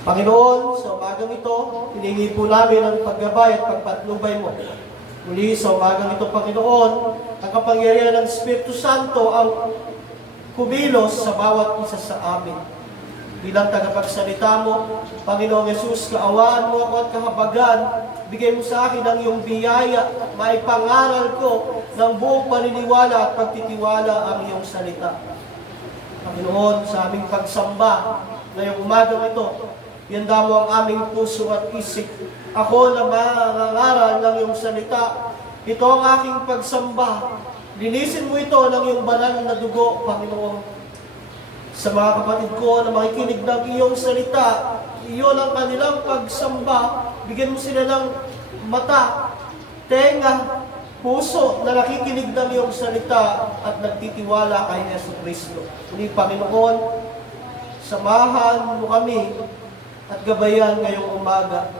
Panginoon, sa umagang ito, hiningi po namin ang paggabay at pagpatnubay mo. Muli sa umagang ito, Panginoon, ang kapangyarihan ng Espiritu Santo ang kumilos sa bawat isa sa amin. Bilang tagapagsalita mo, Panginoong Yesus, kaawaan mo ako at kahabagan, bigay mo sa akin ang iyong biyaya, maipangaral ko ng buong paniniwala at pagtitiwala ang iyong salita. Panginoon, sa aming pagsamba ngayong umagang ito, yanda mo ang aming puso at isip. Ako na mangangaral ng iyong salita. Ito ang aking pagsamba. Linisin mo ito ng iyong banal na dugo, Panginoon. Sa mga kapatid ko na makikinig ng iyong salita, iyon ang kanilang pagsamba. Bigyan mo sila ng mata, tenga, puso na nakikinig ng iyong salita at nagtitiwala kay Jesucristo. Muli, Panginoon, samahan mo kami at gabayan ngayong umaga.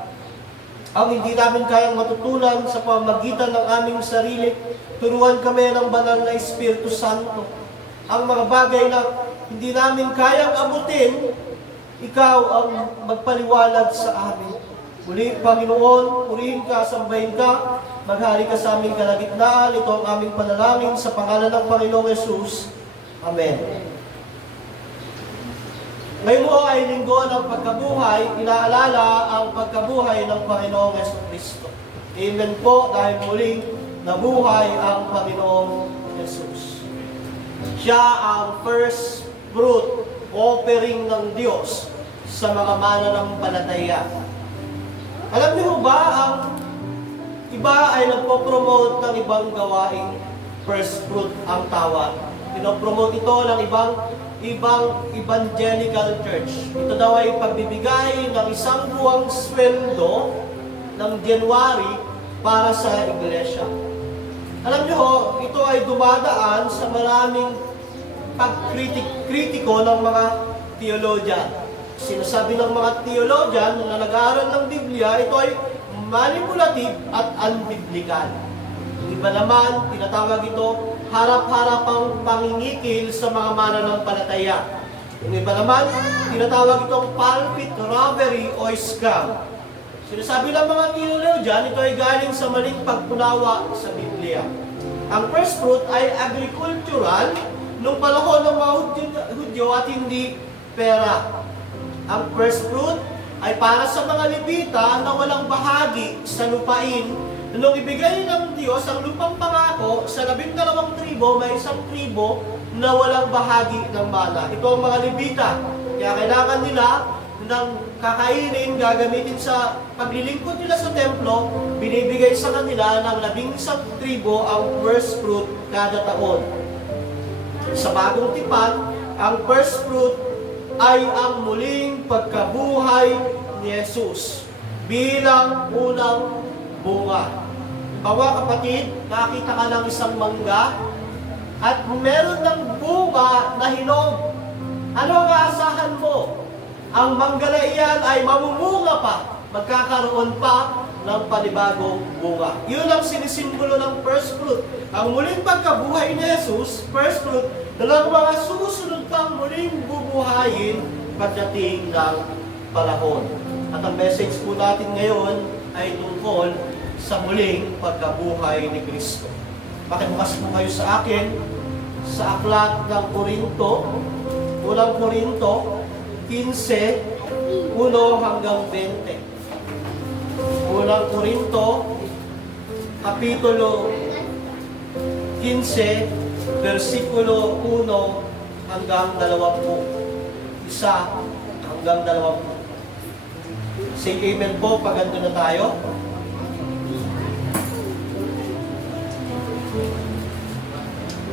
Ang hindi namin kayang matutunan sa pamamagitan ng aming sarili, turuan kami ng banal na Espiritu Santo. Ang mga bagay na hindi namin kayang abutin, ikaw ang magpaliwanag sa amin. Muli, Panginoon, purihin ka, sambahin ka, maghari ka sa aming kalagitnaan. Ito ang aming panalangin sa pangalan ng Panginoong Yesus. Amen. Ngayon mo ay linggo ng pagkabuhay, inaalala ang pagkabuhay ng Panginoong Jesucristo. Amen po, dahil muling nabuhay ang Panginoong Jesus. Siya ang first fruit offering ng Diyos sa mga mananampalataya. Alam niyo ba, ang iba ay nagpo-promote ng ibang gawaing first fruit ang tawag. Pinopromote ito ng ibang evangelical church. Ito daw ay pagbibigay ng isang buwang sweldo ng January para sa iglesia. Alam niyo ho, ito ay dumadaan sa maraming pagkritiko ng mga theologian. Sinasabi ng mga theologian na nag-aaral ng Biblia, ito ay manipulative at unbiblical. Yung iba naman, tinatawag ito harap-harapang pangingikil sa mga mananampalataya. Yung iba naman, tinatawag itong pulpit robbery o scam. Sinasabi ng mga theologian, ito ay galing sa maling pagpunawa sa Biblia. Ang first fruit ay agricultural nung panahon ng mga Hudyo at hindi pera. Ang first fruit ay para sa mga Levita na walang bahagi sa lupain. Nung ibigay ng Diyos ang lupang pangako sa 12 tribo, may 1 tribo na walang bahagi ng mana. Ito ang mga Levita. Kaya kailangan nila ng kakainin, gagamitin sa paglilingkod nila sa templo, binibigay sa kanila ng 11 tribo ang first fruit kada taon. Sa bagong tipan, ang first fruit ay ang muling pagkabuhay ni Jesus bilang unang bunga. Mga kapatid, nakita ka ng isang mangga at meron ng bunga na hinog. Ano ang aasahan mo? Ang mangga na iyan ay mamumunga pa, magkakaroon pa ng panibagong bunga. Yun ang sinisimbolo ng first fruit. Ang muling pagkabuhay ni Jesus, first fruit, dalang mga susunod pang muling bubuhayin pagdating ng panahon. At ang message po natin ngayon ay tungkol sa muling pagkabuhay ni Kristo. Pakibukas po kayo sa akin sa aklat ng Korinto, unang Korinto 15, 1 hanggang 20. Unang Korinto, kapitulo 15, versikulo 1 hanggang 20. 1 hanggang 20. Say amen po pag ando na tayo.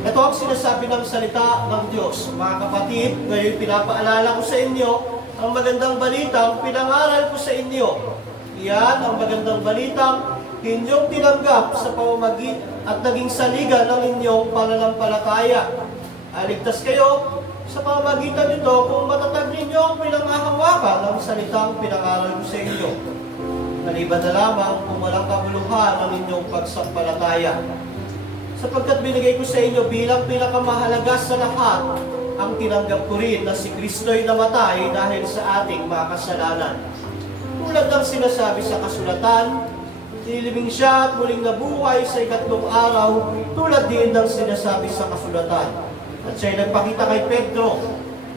Ito ang sinasabi ng salita ng Diyos. Mga kapatid, ngayon pinapaalala ko sa inyo ang magandang balitang pinangaral ko sa inyo. Iyan ang magandang balitang inyong tinanggap sa pamamagitan at naging saligan ng inyong pananampalataya. Aligtas kayo sa pamamagitan nito kung matatag ninyo ang pinanghahawakan ng salitang pinangaral ko sa inyo. Maliban na lamang kung walang kabuluhan ang inyong pagsampalataya. Sapagkat binigay ko sa inyo bilang pinakamahalaga sa lahat ang tinanggap ko rin na si Kristo'y namatay dahil sa ating mga kasalanan. Tulad ng sinasabi sa kasulatan, nilibing siya at muling nabuhay sa ikatlong araw, tulad din ng sinasabi sa kasulatan. At siya'y nagpakita kay Pedro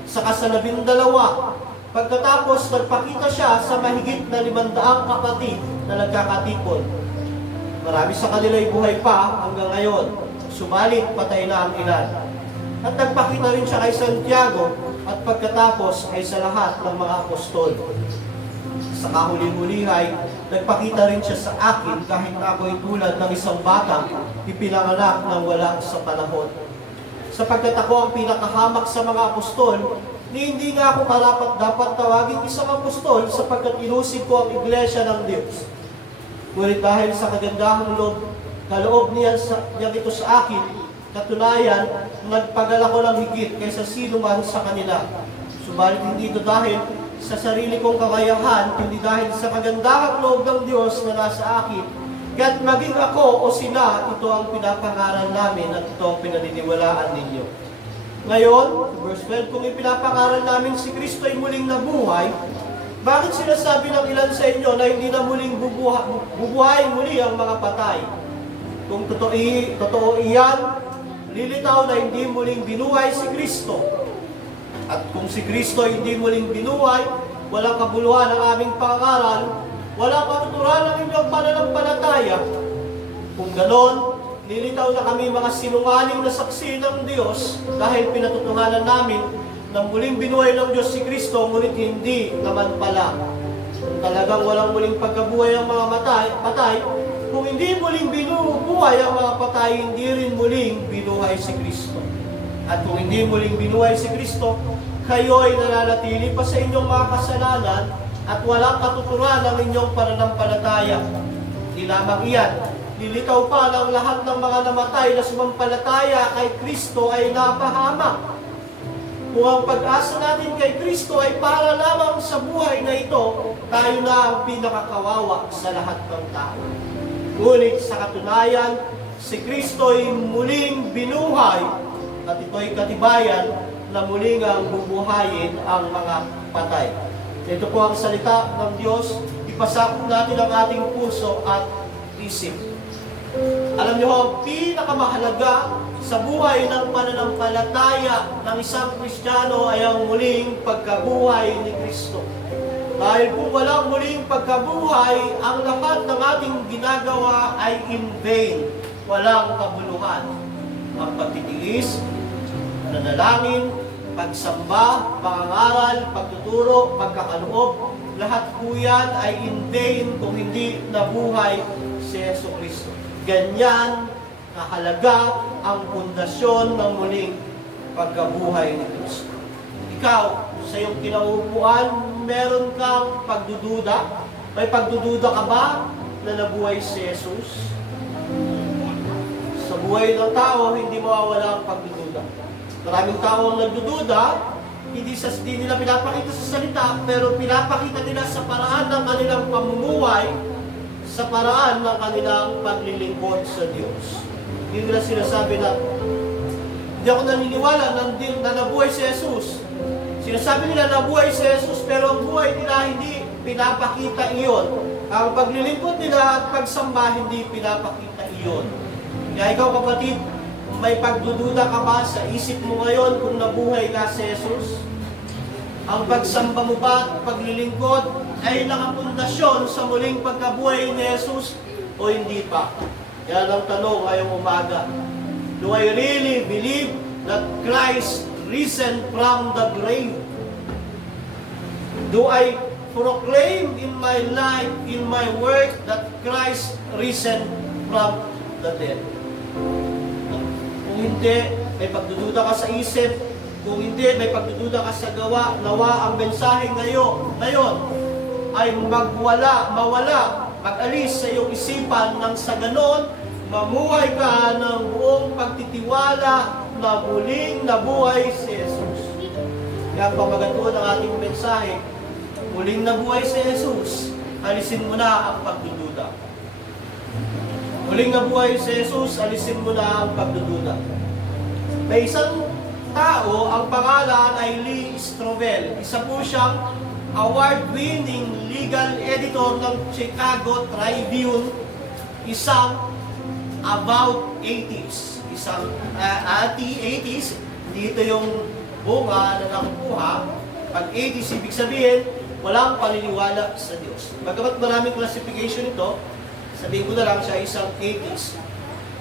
sa kasalabindalawa. Pagkatapos, nagpakita siya sa mahigit na 500 kapatid na nagkakatipon. Marami sa kanila'y buhay pa hanggang ngayon, subalit patay na ang ilan. At nagpakita rin siya kay Santiago at pagkatapos ay sa lahat ng mga apostol. Sa kahuli-hulihay, nagpakita rin siya sa akin kahit na ako'y tulad ng isang batang ipinanganak ng wala sa panahon. Sapagkat ako ang pinakahamak sa mga apostol, hindi nga ako karapat dapat tawagin isang apostol sapagkat inusig ko ang iglesia ng Diyos. Ngunit dahil sa kagandahang kaloob niya ito sa akin, katunayan, nagpadala ko ng higit kaysa sino man sa kanila. Subalit hindi ito dahil sa sarili kong kakayahan, kundi dahil sa kagandahang loob ng Diyos na nasa akin. Kaya't maging ako o sila, ito ang pinapangaral namin at ito ang pinaniniwalaan ninyo. Ngayon, verse 12, kung ipinapangaral namin si Kristo ay muling nabuhay, bakit sinasabi ng ilan sa inyo na hindi na muling bubuhay muli ang mga patay? Kung totoo iyan, lilitaw na hindi muling binuhay si Kristo. At kung si Kristo hindi muling binuhay, walang kabuluhan ang aming pangaral, walang katuturan ang inyong pananampalataya. Kung ganon, lilitaw na kami mga sinungaling na saksi ng Diyos dahil pinatutuhanan namin na muling binuhay ng Diyos si Kristo, ngunit hindi naman pala. Kung talagang walang muling pagkabuhay ang mga patay, kung hindi muling binubuhay ang mga patay, hindi rin muling binuhay si Kristo. At kung hindi muling binuhay si Kristo, kayo ay nananatili pa sa inyong mga kasalanan at walang katuturan ang inyong pananampalataya. Di lamang iyan, lilitaw pa ng lahat ng mga namatay na sumampalataya kay Kristo ay napahamak. Kung ang pag-asa natin kay Kristo ay para lamang sa buhay na ito, tayo na ang pinakakawawa sa lahat ng tao. Ngunit sa katunayan, si Kristo ay muling binuhay at ito'y katibayan na muling ang bubuhayin ang mga patay. Ito po ang salita ng Diyos. Ipasakop natin ang ating puso at isip. Alam niyo, ang pinakamahalaga sa buhay ng pananampalataya ng isang Kristiyano ay ang muling pagkabuhay ni Kristo. Dahil kung walang muling pagkabuhay, ang lahat ng ating ginagawa ay in vain. Walang kabuluhan. Ang pagtitiis, pananalangin, pagsamba, pangangaral, pagtuturo, pagkakaloob, lahat po yan ay in vain kung hindi nabuhay si Jesucristo. Ganyan kahalaga ang pundasyon ng muling pagkabuhay ni Kristo. Ikaw, sa iyong kinaupuan, meron kang pagdududa? May pagdududa ka ba na nabuhay si Jesus? Sa buhay ng tao, hindi mawawala ang pagdududa. Maraming tao ang nagdududa, hindi nila pinapakita sa salita, pero pinapakita nila sa paraan ng kanilang pamumuhay, sa paraan ng kanilang paglilingkod sa Diyos. Hindi nila sinasabi na, hindi ako naniniwala na nabuhay si Jesus. Sinasabi nila nabuhay si Jesus, pero ang buhay nila hindi pinapakita iyon. Ang paglilingkod nila at pagsamba, hindi pinapakita iyon. Kaya ikaw kapatid, may pagdududa ka ba sa isip mo ngayon kung nabuhay ka si Jesus? Ang pagsamba mo ba at paglilingkod ay nakapundasyon sa muling pagkabuhay ni Jesus o hindi pa? Yan ang tanong ngayong umaga. Do I really believe that Christ risen from the grave? Do I proclaim in my life, in my work, that Christ risen from the dead? Kung hindi, may pagdududa ka sa isip. Kung hindi, may pagdududa ka sa gawa. Nawa ang mensahe ngayon ay mawala, mag-alis sa iyong isipan nang sa ganon, mamuhay ka ng buong pagtitiwala na muling nabuhay si Jesus. Kaya pamagatuan ng ating mensahe, muling nabuhay si Jesus, alisin mo na ang pagdududa. Muling nabuhay si Jesus, alisin mo na ang pagdududa. May isang tao, ang pangalan ay Lee Strobel. Isa po siyang award-winning legal editor ng Chicago Tribune, isang about 80s. Isang anti-80s, dito yung bunga na nakukuha. Pag 80s, ibig sabihin, walang paniniwala sa Diyos. Bagamat maraming classification ito, sabihin ko na lang siya isang 80s.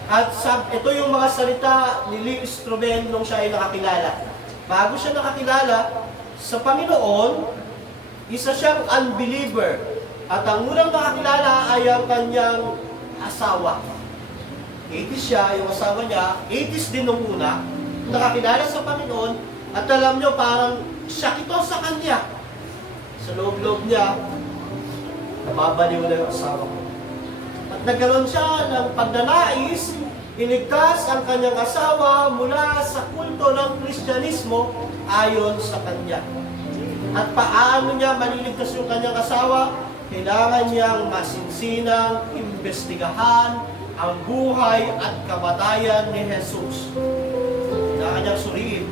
At ito yung mga salita ni Lee Strobel nung siya ay nakakilala. Bago siya nakakilala sa Panginoon, isa siyang unbeliever. At ang unang nakakilala ay ang kanyang asawa. 80s siya, yung asawa niya, 80s din nung una, nakakilala sa Panginoon, at alam nyo, parang siya ito sa kanya. Sa loob-loob niya, nababaliw na yung asawa ko. At nagkaroon siya ng pagnanais, iligtas ang kanyang asawa mula sa kulto ng Kristyanismo ayon sa kanya. At paano niya maliligtas yung kanyang asawa? Kailangan niyang masinsinang imbestigahan ang buhay at kamatayan ni Jesus. Kailangan niyang suriin.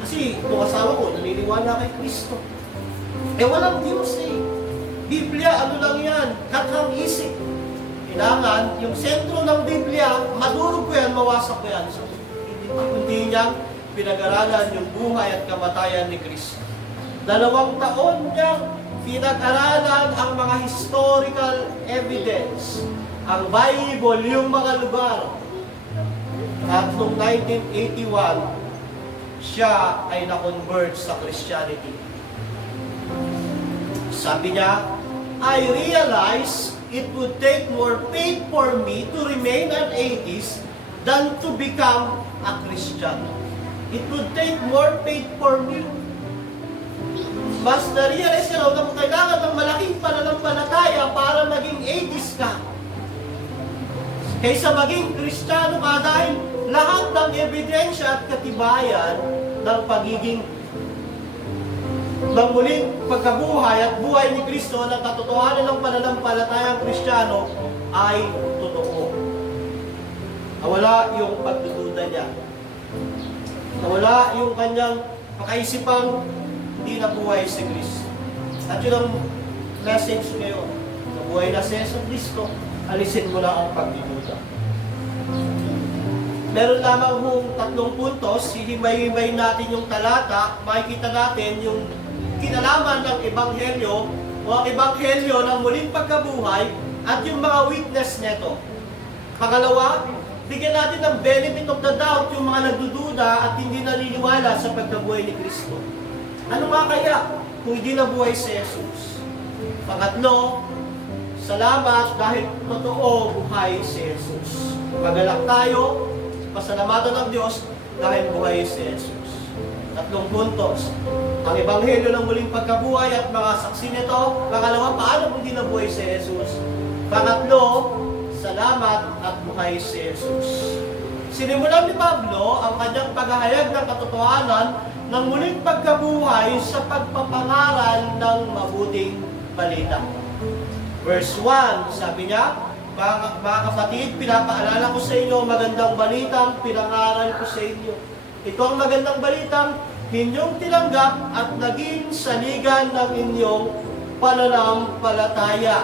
Kasi itong asawa ko, naniniwala kay Kristo. Walang Diyos eh. Biblia, ano lang yan? Kathang isip. Kailangan, yung sentro ng Biblia, madurog ko yan, mawasak ko yan. So, hindi niyang pinag-aralan yung buhay at kamatayan ni Kristo. 2 taon niyang pinag-aralan ang mga historical evidence, ang Bible, yung mga lugar. At noong 1981, siya ay na-convert sa Christianity. Sabi niya, I realize it would take more faith for me to remain an atheist than to become a Christian. It would take more faith for me. Mas na-realize ka na kailangan ng malaking pananampalataya para maging atheist ka. Kaysa maging Kristiyano ka dahil lahat ng ebidensya at katibayan ng pagiging ng muling pagkabuhay at buhay ni Kristo ng katotohanan ng pananampalatayang Kristiyano ay totoo. Nawala yung pagdududa niya. Nawala yung kanyang pakaisipang hindi na buhay si Kristo. At yun ang message ngayon. Nabuhay na si Jesus Kristo, alisin mo na ang pagdududa. Meron lamang hong 3 puntos, hihimay-himay natin yung talata, makikita natin yung kinalaman ng Ebanghelyo o ang Ebanghelyo ng muling pagkabuhay at yung mga witness neto. Pangalawa, bigyan natin ng benefit of the doubt yung mga nagdududa at hindi naniniwala sa pagkabuhay ni Kristo. Ano nga kaya kung hindi nabuhay si Jesus? Pangatlo, salamat dahil totoo buhay si Jesus. Magalak tayo, pasalamatan ng Diyos dahil buhay si Jesus. 3 puntos. Ang Ebanghelyo ng muling pagkabuhay at mga saksi nito. Pangalawa, paano kung di nabuhay si Jesus? Pangatlo, salamat at buhay si Jesus. Sinimulan ni Pablo ang kanyang paghahayag ng katotohanan ng muling pagkabuhay sa pagpapangaral ng mabuting balita. Verse 1, sabi niya, mga kapatid, pinapaalala ko sa inyo magandang balitang pinangaral ko sa inyo. Ito ang magandang balitang inyong tinanggap at naging saligan ng inyong pananampalataya.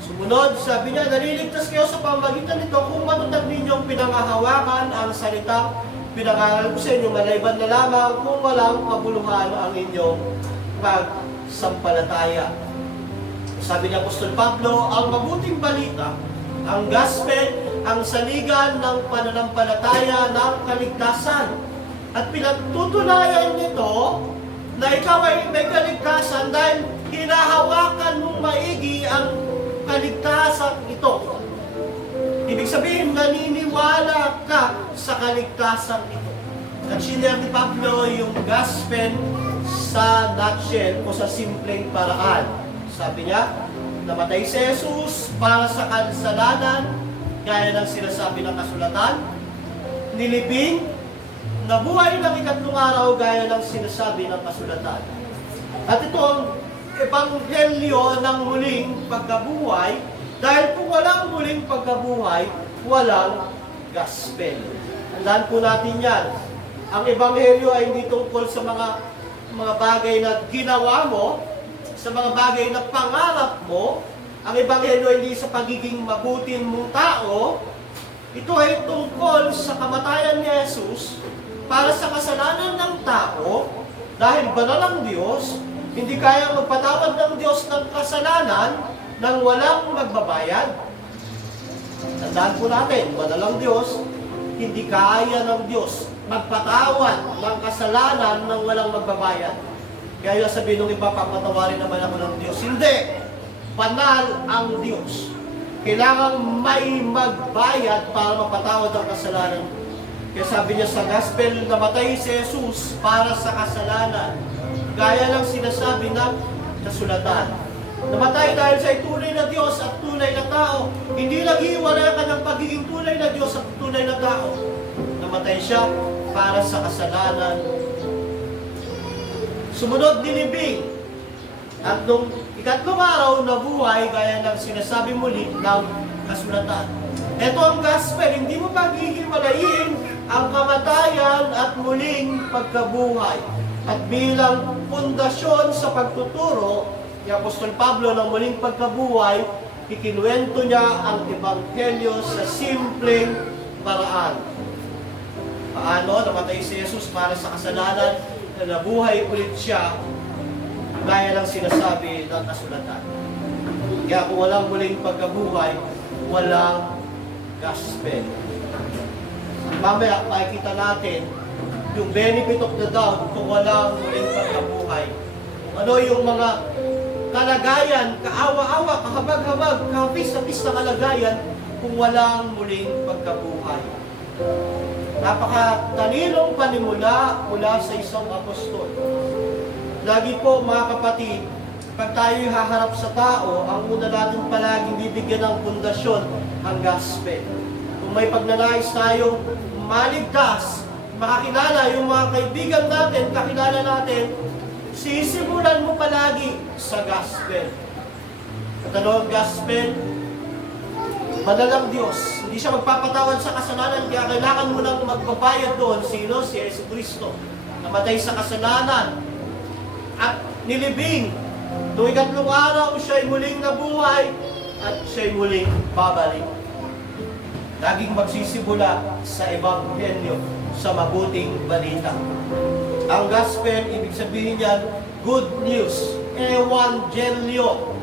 Sumunod, sabi niya, naliligtas kayo sa pamagitan nito kung matatag ninyong pinangahawakan ang salitang pinangaral ko sa inyo, maliban na lamang kung walang kabuluhan ang inyong pagsampalataya. Sabi ni Apostol Pablo, ang mabuting balita, ang gospel, ang saligan ng pananampalataya ng kaligtasan. At pinagtutunayan nito na ikaw ay may kaligtasan dahil hinahawakan mong maigi ang kaligtasan ito. Ibig sabihin, naniniwala ka sa kaligtasan ito. At sinare ni Pablo yung gospel sa nutshell o sa simpleng paraan. Sabi niya, namatay si Jesus para sa kasalanan, gaya ng sinasabi ng kasulatan, nilibing, nabuhay ng 3 araw, gaya ng sinasabi ng kasulatan. At ito ang ebanghelyo ng muling pagkabuhay, dahil kung walang muling pagkabuhay, walang gospel. Tandaan po natin yan. Ang ebanghelyo ay hindi tungkol sa mga bagay na ginawa mo, sa mga bagay na pangarap mo. Ang ebanghelyo ay hindi sa pagiging mabuting mong tao. Ito ay tungkol sa kamatayan ni Jesus para sa kasalanan ng tao. Dahil banal ang Diyos, hindi kaya magpatawad ng Diyos ng kasalanan nang walang magbabayad. Tandaan po natin, banal ang Diyos, hindi kaya ng Diyos magpatawad ng kasalanan nang walang magbabayad. Kaya sabihin ng iba, papatawarin naman ako ng Diyos. Hindi! Banal ang Diyos. Kailangan may magbayad para mapatawad ang kasalanan. Kaya sabi niya sa gospel, namatay si Jesus para sa kasalanan. Gaya ng sinasabi ng kasulatan. Namatay dahil siya ay tunay na Diyos at tunay na tao. Hindi nag-iwalay ang kanyang pagiging tunay na Diyos at tunay na tao. Namatay siya para sa kasalanan. Sumunod dinibing. At nung ikatlong araw na buhay, gaya ng sinasabi muli ng kasulatan. Ito ang gospel, hindi mo paghihiwalayin ang kamatayan at muling pagkabuhay. At bilang pundasyon sa pagtuturo ni Apostol Pablo ng muling pagkabuhay, ikinuwento niya ang ebanghelyo sa simpleng paraan. Paano namatay si Jesus para sa kasalanan, na nabuhay ulit siya, gaya ng sinasabi ng kasulatan. Kaya kung walang muling pagkabuhay, walang gospel. Mamaya, makikita natin yung benefit of the doubt kung walang muling pagkabuhay. Ano yung mga kalagayan, kaawa-awa, kahabag-habag, kahapis-hapis na kalagayan kung walang muling pagkabuhay. Napakatalinong panimula mula sa isang apostol. Lagi po mga kapatid, pag tayo'y haharap sa tao, ang una natin palaging bibigyan ng pundasyon ang gospel. Kung may pagnanais tayong maligtas, makakilala yung mga kaibigan natin, kakilala natin, sisimulan mo palagi sa gospel. At ano ang gospel? Banal ang Diyos. Hindi siya magpapatawad sa kasalanan, kaya kailangan mo nang magbabayad doon. Sino? Si Jesucristo. Namatay sa kasalanan at nilibing. Noong ikatlong araw, siya'y muling nabuhay at siya'y muling babalik. Laging magsisimula sa ebanghelyo, sa mabuting balita. Ang gospel, ibig sabihin yan, good news, ewangelyo.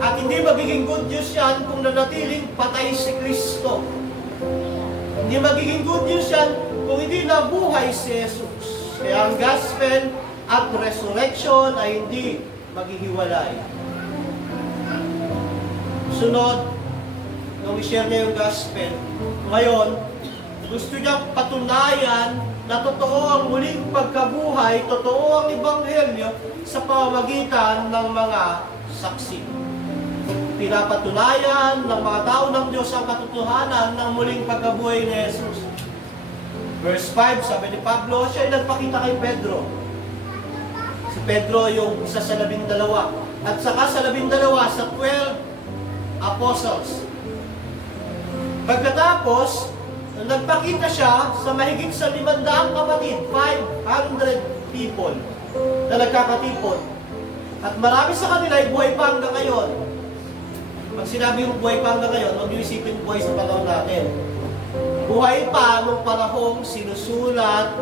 At hindi magiging good news yan kung nanatiling patay si Kristo. Hindi magiging good news yan kung hindi nabuhay si Jesus. Kaya ang gospel at resurrection ay hindi maghihiwalay. Sunod, nung i-share niya yung gospel, ngayon, gusto niyang patunayan na totoo ang muling pagkabuhay, totoo ang ebanghelyo sa pamamagitan ng mga saksi. Pinapatunayan ng mga tao ng Diyos ang katotohanan ng muling pagkabuhay ni Jesus. Verse 5, sabi ni Pablo, siya ay nagpakita kay Pedro. Si Pedro yung isa sa 12. At saka sa 12 sa 12 apostles. Pagkatapos, nagpakita siya sa mahigit sa 500 kapatid, 500 people na nagkakatipon. At marami sa kanila ay buhay pa hanggang ngayon. Pag sinabi yung buhay pa hanggang ngayon, huwag niyo isipin buhay sa panahon natin. Buhay pa nung panahong sinusulat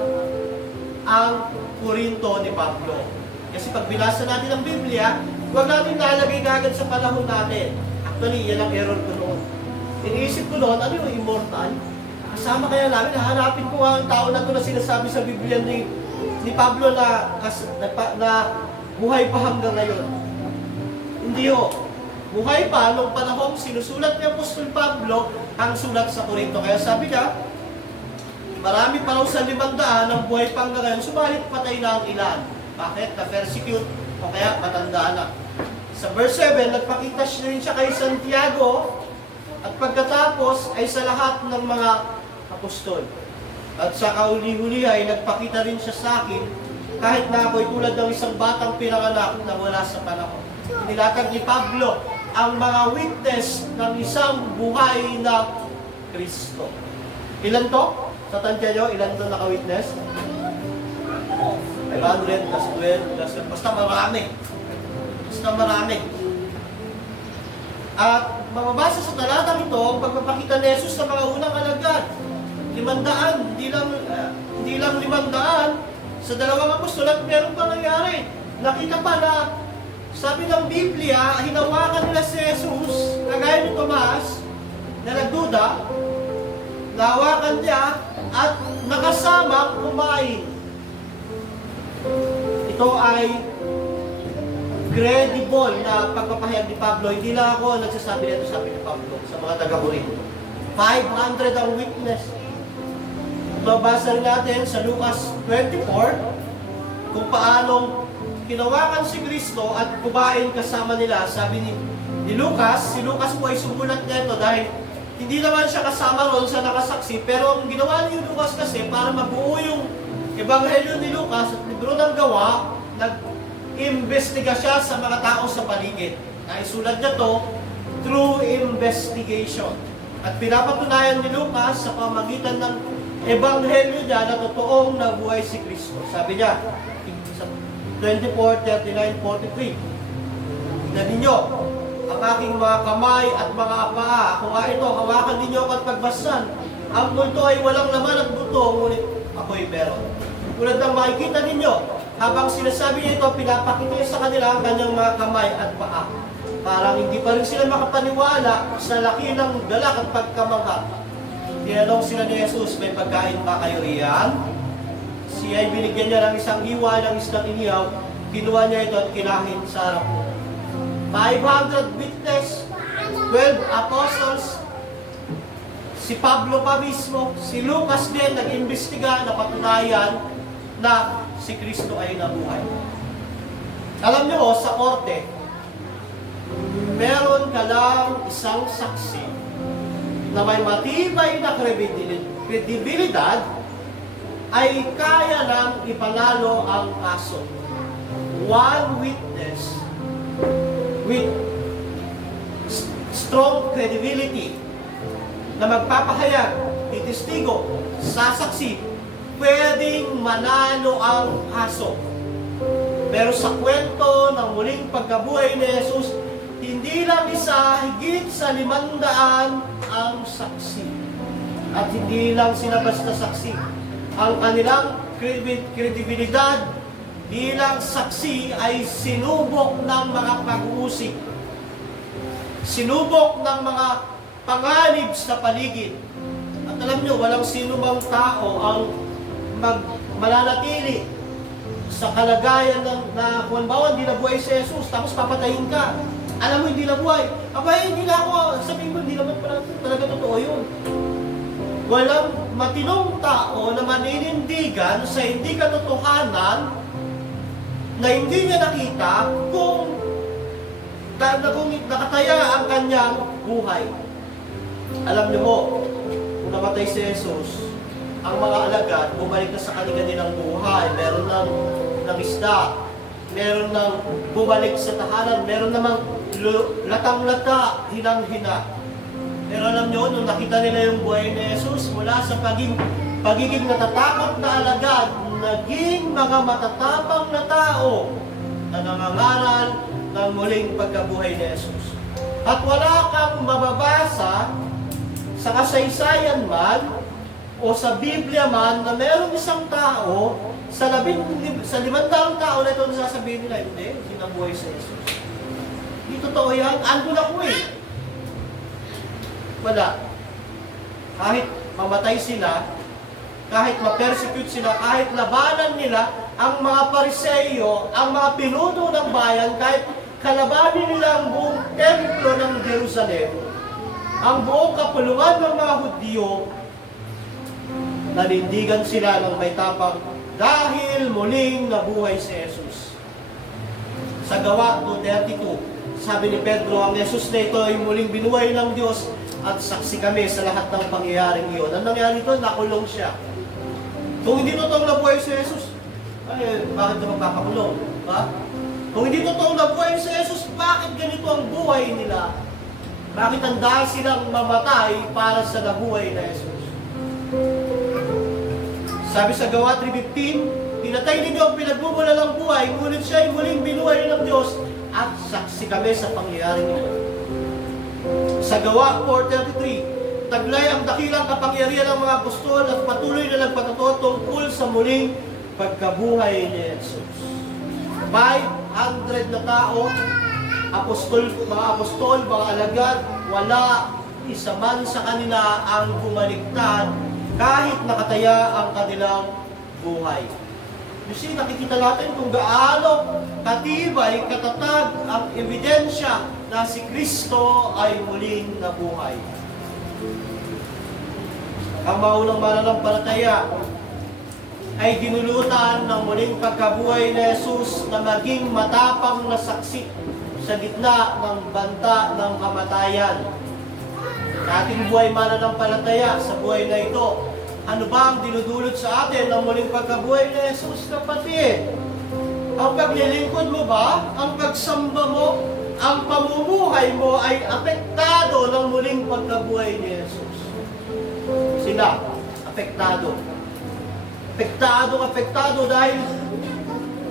ang Korinto ni Pablo. Kasi pag binasa natin ang Biblia, huwag natin nalagay kagad sa panahon natin. Actually, yan ang error ko noon. Iniisip ko noon, ano yung immortal? Kasama kaya namin, hahanapin ko ang tao na ito na sinasabi sa Biblia ni Pablo na buhay pa hanggang ngayon. Hindi ho. Buhay pa nung panahong sinusulat ni Apostol Pablo ang sulat sa Korinto. Kaya sabi niya, marami pa raw sa 500 ang buhay pa hanggang ngayon, subalit patay na ang ilan. Bakit? Na-persecute o kaya matanda na. Sa verse 7, nagpakita rin siya kay Santiago at pagkatapos ay sa lahat ng mga apostol. At sa kauli-huli ay nagpakita rin siya sa akin kahit na ako'y tulad ng isang batang pinanganak na wala sa panahon. Nilatag ni Pablo ang mga witness ng isang buhay na Kristo. Ilan to? Sa tansya nyo, ilan to naka-witness? 500 plus 12 plus 12. Basta marami. Basta marami. At mababasa sa talatang ito ang pagpapakita ni Jesus sa mga unang alagad. 500, hindi lang 500. Sa dalawang apostol at meron pa nangyari. Nakita pa na, sabi ng Biblia, hinawakan nila si Jesus, kagaya ni Tomas, na nagduda, nahawakan niya, at nakasamang kumain. Ito ay credible na pagpapahayag ni Pablo. Hindi lang ako nagsasabi nito, sabi ni Pablo sa mga taga-Corinto. 500 ang witness. Mabasa rin natin sa Lucas 24 kung paanong kinawakan si Kristo at kumain kasama nila. Sabi ni Lucas, si Lucas po ay sumulat nito dahil hindi naman siya kasama ron sa nakasaksi, pero ang ginawa ni Lucas kasi para mabuo yung Ebanghelyo ni Lucas at libro ng gawa, nag-imbestiga siya sa mga tao sa paligid. Naisulat niya to through investigation. At pinapatunayan ni Lucas sa pamagitan ng Ebanghelyo niya na totoong nabuhay si Kristo. Sabi niya, sa 24, 39, 43, tignan ninyo, ang aking mga kamay at mga paa, kung ito, hawakan ninyo ako at pagbasan. Ang multo ay walang laman at buto, ngunit ako'y meron. Tulad ng makikita ninyo, habang sinasabi niya ito, pinapakita niya sa kanila ang kanyang mga kamay at paa. Parang hindi pa rin sila makapaniwala sa laki ng galak at pagkamangha. Tinanong sila ni Jesus, may pagkain ba kayo riyan? Siya ay binigyan niya ng isang hiwa ng isdang inihaw, kinuha niya ito at kinahin sa harap mo. 500 witness, 12 apostles, si Pablo pa mismo, si Lucas din nag-imbestiga na patunayan na si Kristo ay nabuhay. Alam niyo sa korte, meron ka lang isang saksi na may matibay na kredibilidad ay kaya lang ipanalo ang kaso. One witness with strong credibility na magpapahayag, titistigo, sasaksi, pwedeng manalo ang kaso. Pero sa kwento ng muling pagkabuhay ni Jesus, hindi lang isa, higit sa 500 ang saksi. At hindi lang sila basta saksi. Ang kanilang kredibilidad bilang saksi ay sinubok ng mga pag-uusig. Sinubok ng mga panganib sa paligid. At alam nyo, walang sino bang tao ang mananatili sa kalagayan na kung halimbawa hindi nabuhay si Jesus, tapos papatayin ka. Alam mo, hindi nabuhay. Abay, hindi na ako, sabihin mo, hindi naman talaga totoo yun. Walang matinong tao na maninindigan sa hindi katotohanan na hindi niya nakita kung nakataya ang kanyang buhay. Alam niyo po, kung namatay si Jesus, ang mga alagad, bumalik na sa kanilang buhay. Meron ng isda, meron ng bumalik sa tahanan, meron namang latang-lata, hinang-hina. Pero alam nyo, nung nakita nila yung buhay ni Jesus, mula sa pagiging natatakot na alagad, naging mga matatapang na tao na nangangaral ng muling pagkabuhay ni Jesus. At wala kang mababasa sa kasaysayan man o sa Biblia man na merong isang tao sa 500 tao na ito na sasabihin nila, hindi, sinabuhay si Jesus. Hindi totoo yan. Andun ako eh. Wala. Kahit mamatay sila, kahit ma-persecute sila, kahit labanan nila ang mga Pariseyo, ang mga pinuno ng bayan, kahit kalabanin nila ang buong templo ng Jerusalem, ang buong kapulungan ng mga Hudyo, nanindigan sila ng may tapang dahil muling nabuhay si Jesus. Sa Gawa 2:32, sabi ni Pedro, ang Jesus na ito ay muling binuhay ng Diyos at saksi kami sa lahat ng pangyayaring iyon. Ang nangyari ito, nakulong siya. Kung hindi totoong nabuhay si Jesus, ay, bakit ito magpapakulong? Ha? Kung hindi totoong nabuhay si Jesus, bakit ganito ang buhay nila? Bakit handa silang mamatay para sa nabuhay na Jesus? Sabi sa Gawa 3:15, Pinatay ninyo ang pinagmumula ng buhay, ngunit siya ay muling binuhay ng Diyos at saksi kami sa pangyayaring ito. Sa Gawa 4:33, taglay ang dakilang kapangyarihan ng mga apostol at patuloy na nagpatotoo tungkol sa muling pagkabuhay ni Jesus. 500 na tao, mga apostol, mga alagad, wala isa man sa kanila ang bumaligtad kahit nakataya ang kanilang buhay. You see, nakikita natin kung gaano katibay, katatag ang ebidensya na si Kristo ay muling nabuhay. Ang maunang mananampalataya ay dinulutan ng muling pagkabuhay ni Jesus na maging matapang na saksi sa gitna ng banta ng kamatayan. Sa ating buhay mananampalataya, sa buhay na ito, ano ba ang dinudulot sa atin ng muling pagkabuhay ni Jesus, kapatid? Ang paglilingkod mo ba, ang pagsamba mo, ang pamumuhay mo ay apektado ng muling pagkabuhay ni Jesus? Sila, apektado. Apektado dahil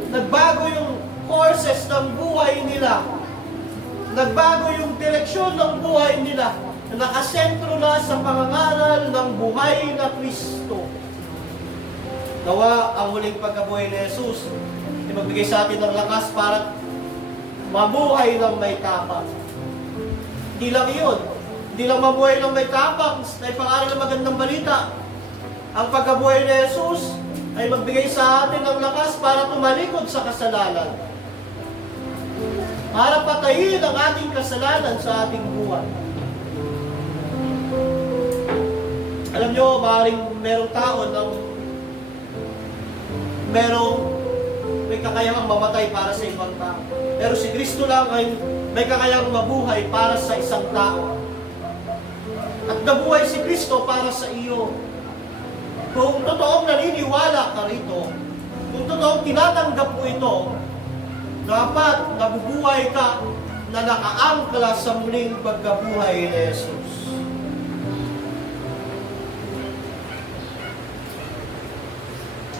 nagbago yung courses ng buhay nila. Nagbago yung direksyon ng buhay nila. Nakasentro na sa pangangaral ng buhay na Kristo. Nawa ang muling pagkabuhay ni Jesus ay magbigay sa atin ng lakas para mabuhay ng may tapang. Hindi lang yun. Hindi lang mabuhay ng may tapang na ipangaral ng magandang balita. Ang pagkabuhay ni Jesus ay magbigay sa atin ng lakas para tumalikod sa kasalanan. Para patayin ang ating kasalanan sa ating buhay. Alam nyo, maaaring merong tao ng may kakayahang mamatay para sa ibang tao. Pero si Kristo lang ay may kakayahang mabuhay para sa isang tao. At nabuhay si Kristo para sa iyo. Kung totoong naniniwala ka rito, kung totoong tinatanggap mo ito, dapat nabubuhay ka na nakaangkla sa muling pagkabuhay ni Jesus.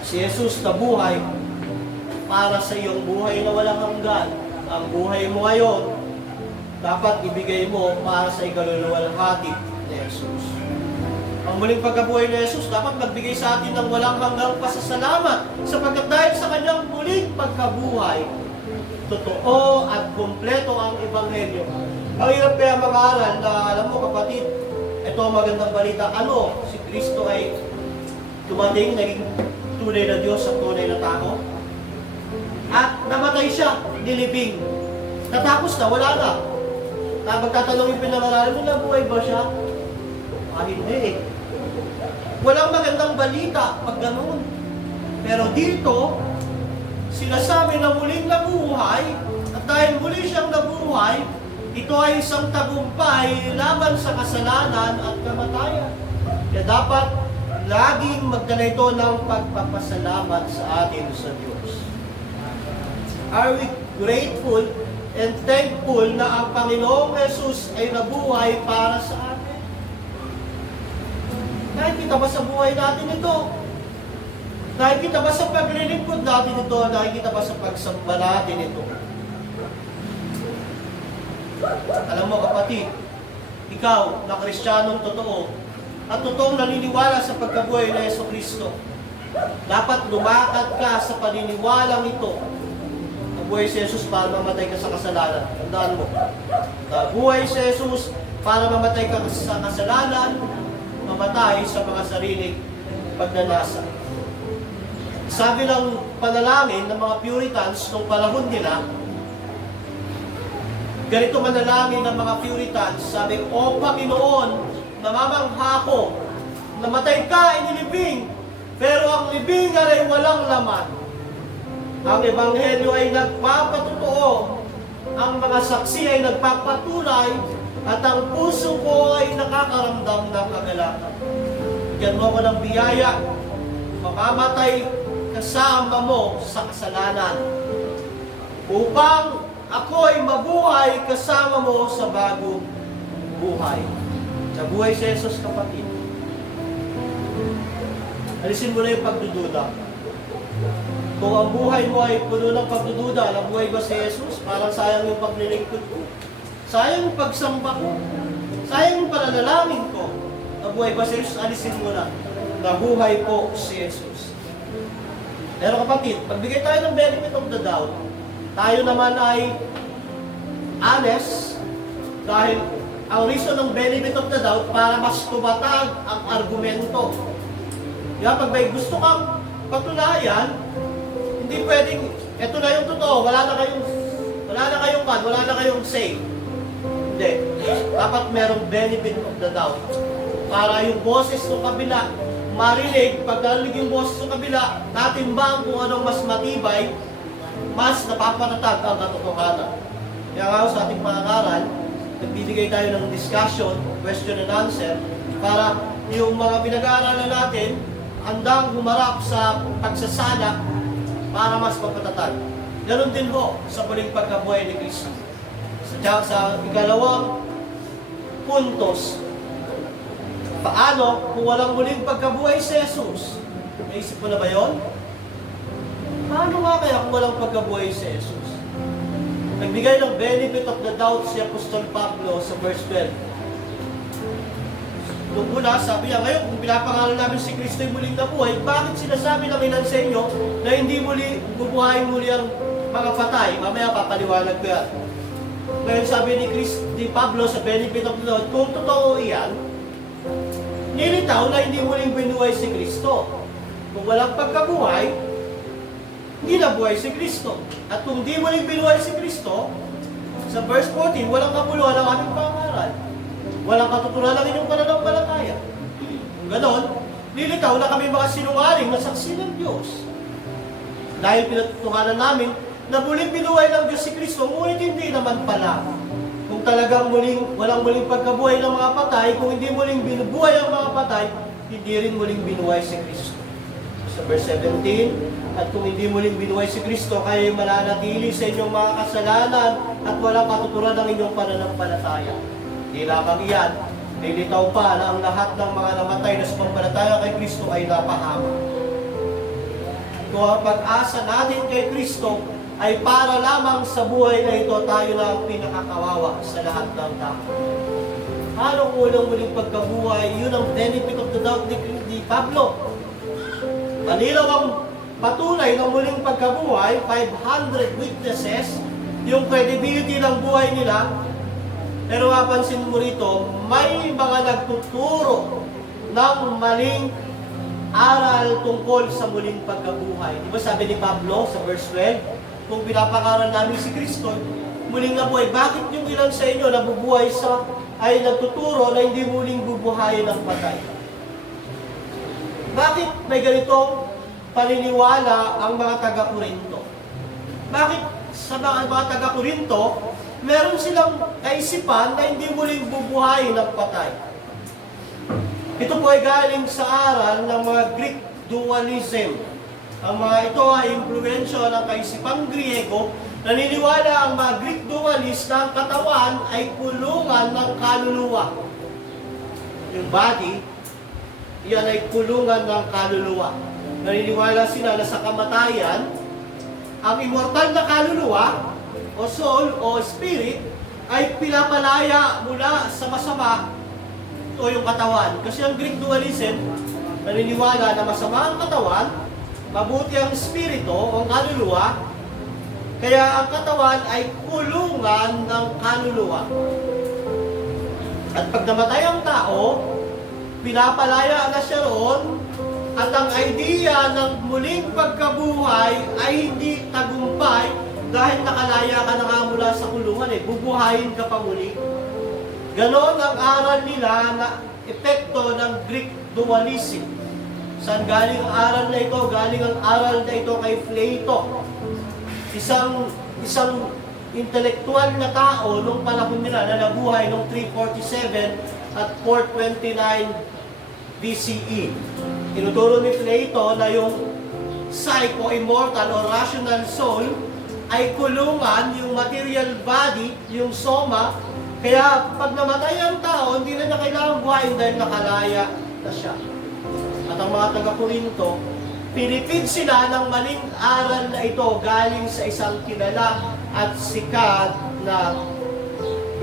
Si Jesus nabuhay para sa iyong buhay na walang hanggan. Ang buhay mo ngayon, dapat ibigay mo para sa ikaluluwalhati ni Jesus. Ang muling pagkabuhay ni Jesus dapat magbigay sa atin ng walang hanggang pasasalamat sapagkat dahil sa kanyang muling pagkabuhay, totoo at kumpleto ang Ebanghelyo. Ang hirap kaya mag-aaral na, alam mo kapatid, ito ang magandang balita. Ano? Si Kristo ay dumating, naging tunay na Diyos at tunay na tao. At namatay siya, nilibing. Natapos na, wala na. Magtatanong yung pinangaral mo, nabuhay ba siya? Hindi. Walang magandang balita pag ganun. Pero dito, sinasabi na muling nabuhay, at dahil muli siyang nabuhay, ito ay isang tagumpay laban sa kasalanan at kamatayan. Kaya dapat laging magdala ito ng pagpapasalamat sa atin sa Diyos. Are we grateful and thankful na ang Panginoong Jesus ay nabuhay para sa atin? Nakikita ba sa buhay natin ito? Nakikita ba sa paglilingkod natin ito? Nakikita ba sa pagsamba natin ito? Alam mo kapatid, ikaw na Kristiyanong totoo, at totoong naniniwala sa pagkabuhay ni Yesu Kristo, dapat lumakad ka sa paniniwalang ito. Nabuhay si Jesus para mamatay ka sa kasalanan. Tandaan mo. Nabuhay si Jesus para mamatay ka sa kasalanan, mamatay sa mga sariling pagnanasa. Sabi ng panalangin ng mga Puritans noong panahon nila, ganito manalangin ng mga Puritans, sabi, O Panginoon, namamangha ko, namatay ka, inilibing, pero ang libingan ay walang laman. Ang Ebanghelyo ay nagpapatotoo, ang mga saksi ay nagpapatunay, at ang puso ko ay nakakaramdam ng kagalakan. Bigyan mo ako ng biyaya, mamamatay kasama mo sa kasalanan, upang ako ay mabuhay kasama mo sa bagong buhay. Nabuhay si Jesus, kapatid. Alisin mo na yung pagdududa. Kung ang buhay mo ay puno ng pagdududa, nabuhay ba si Jesus? Parang sayang yung paglilingkod ko. Sayang yung pagsamba ko. Sayang yung pananalangin ko. Nabuhay ba si Jesus? Alisin mo na. Nabuhay po si Jesus. Pero kapatid, pagbigay tayo ng benefit of the doubt, tayo naman ay honest dahil ang reason ng benefit of the doubt para mas tumatag ang argumento. Kaya pag may gusto kang patunayan, hindi pwedeng, eto na yung totoo, wala na kayong say. Hindi. Dapat merong benefit of the doubt. Para yung boses ng kabila, marinig, pag narinig yung boses ng kabila, natimbang kung anong mas matibay, mas napapanatag ang katotohanan. Kaya nga sa ating pangangaral, nagbibigay tayo ng discussion, question and answer, para yung mga pinag-aaralan natin, handang humarap sa pagsasala para mas mapatatag. Ganon din ho sa muling pagkabuhay ni Kristo. Sa ikalawang puntos, paano kung walang muling pagkabuhay si Jesus? Naisip mo na ba yun? Paano nga kaya kung walang pagkabuhay si Jesus? Nagbigay ng benefit of the doubt si Apostol Pablo sa verse 12. Nung una, sabi niya, ngayon kung pinapangalan namin si Kristo yung muling nabuhay, bakit sinasabi ng ilan sa inyo na hindi muli bubuhayin muli ang mga patay? Mamaya papaliwanag ko yan. Ngayon sabi ni Pablo sa benefit of the doubt, kung totoo iyan, nilitaw na hindi muling binuhay si Kristo. Kung walang pagkabuhay, hindi nabuhay si Kristo. At kung di muling binuhay si Kristo, sa verse 14, walang kapuluhan ang aming pangaral. Walang katuturan ng inyong pananampalataya. Kung ganon, nilitaw na kami mga sinungaling na saksi ng Diyos. Dahil pinatutuhanan namin na muling binuhay ng Diyos si Kristo, ngunit hindi naman pala. Kung talagang walang muling pagkabuhay ng mga patay, kung hindi muling binubuhay ang mga patay, hindi rin muling binuhay si Kristo. Sa verse 17, at kung hindi muling binuhay si Kristo, kayo'y mananatili sa inyong mga kasalanan at walang katuturan ng inyong pananampalataya. Di lamang iyan, nilitaw pa na ang lahat ng mga namatay na sumampalataya kay Kristo ay napahama. Kung ang pag-asa natin kay Kristo ay para lamang sa buhay na ito, tayo na ang pinakakawawa sa lahat ng tao. Paano kung walang muling pagkabuhay? Yun ang benefit of the doubt ni Pablo. Manilaw ang patunay ng muling pagkabuhay, 500 witnesses, yung credibility ng buhay nila. Pero mapansin mo rito, may mga nagtuturo ng maling aral tungkol sa muling pagkabuhay. Di ba sabi ni Pablo sa verse 12, kung pinapangaral namin si Kristo, muling nabuhay, bakit yung ilan sa inyo nabubuhay ay nagtuturo na hindi muling bubuhayin ng patay? Bakit may ganitong paniniwala ang mga taga-Korinto? Bakit sa mga taga-Korinto, meron silang kaisipan na hindi muling bubuhayin ng patay? Ito po ay galing sa aral ng mga Greek dualism. Ang mga ito ay impluwensya ng kaisipang Griego. Naniniwala ang mga Greek dualist na ang katawan ay kulungan ng kaluluwa. Yung body, yan ay kulungan ng kaluluwa. Naniniwala sila na sa kamatayan, ang immortal na kaluluwa, o soul, o spirit, ay pinapalaya mula sa masama o yung katawan. Kasi ang Greek dualism, naniniwala na masama ang katawan, mabuti ang spirito o ang kaluluwa, kaya ang katawan ay kulungan ng kaluluwa. At pag namatay ang tao, pinapalaya na siya roon, at ang idea ng muling pagkabuhay ay hindi tagumpay dahil nakalaya ka na nga mula sa kulungan bubuhayin ka pa muli. Ganon ang aral nila na epekto ng Greek dualism. Saan galing ang aral na ito? Galing ang aral na ito kay Plato. Isang intelektual na tao nung panahon nila na nabuhay noong 347 at 429 BCE. Tinuturo ni Plato na yung psyche o immortal o rational soul ay kulungan yung material body, yung soma. Kaya pag namatay ang tao, hindi na kailangan buhayin dahil nakalaya na siya. At ang mga taga-Korinto, Pinipid sila ng maling aral na ito galing sa isang kilala at sikat na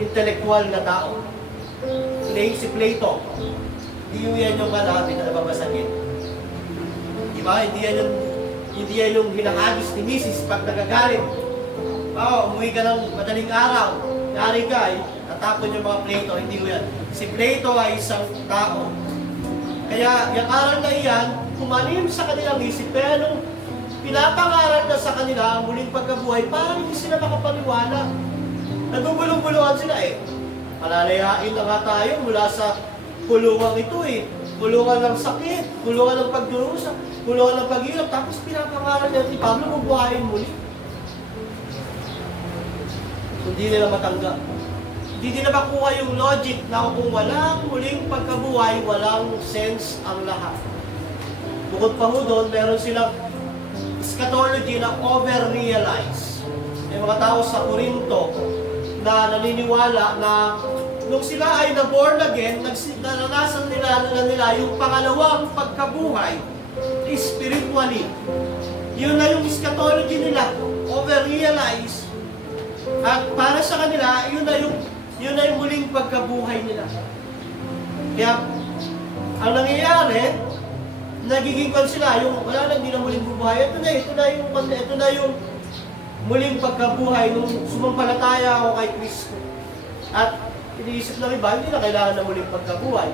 intelektual na tao. Si Plato. Hindi yan yung kalapit na nababasagin. Diba? Hindi yan yung hinahagis ni Mrs. pag nagagalit. Umuwi ka ng madaling araw. Yari ka, natapon yung mga Plato. Hindi ko yan. Si Plato ay isang tao. Kaya yung aral na iyan, kumalim sa kanilang isip. Pero nung pinapangaral na sa kanila ang muling pagkabuhay, parang hindi sila makapaniwala. Nagugulong-gulungan sila Palalayain na nga tayo mula sa kulungan ito Kulungan ng sakit, kulungan ng pagdurusa, kulungan ng paghirap. Tapos pinapangaral niya si Pablo, mabuhayin muli. Hindi nila matanggap. Hindi nila makuha yung logic na kung walang muling pagkabuhay, walang sense ang lahat. Bukod pa ho doon, meron silang eschatology na over-realize. May mga tao sa Corinto na naniniwala na nung sila ay na-born again, naranasan nila yung pangalawang pagkabuhay spiritually. Yun na yung eschatology nila, over-realize. At para sa kanila, yun na yung muling pagkabuhay nila. Kaya, ang nangyayari, nagiging kon sila, yung wala na, hindi na muling bubuhay. Ito na yung muling pagkabuhay nung sumampalataya ako kay Kristo. At iniisip ng iba, hindi na kailangan ng muling pagkabuhay.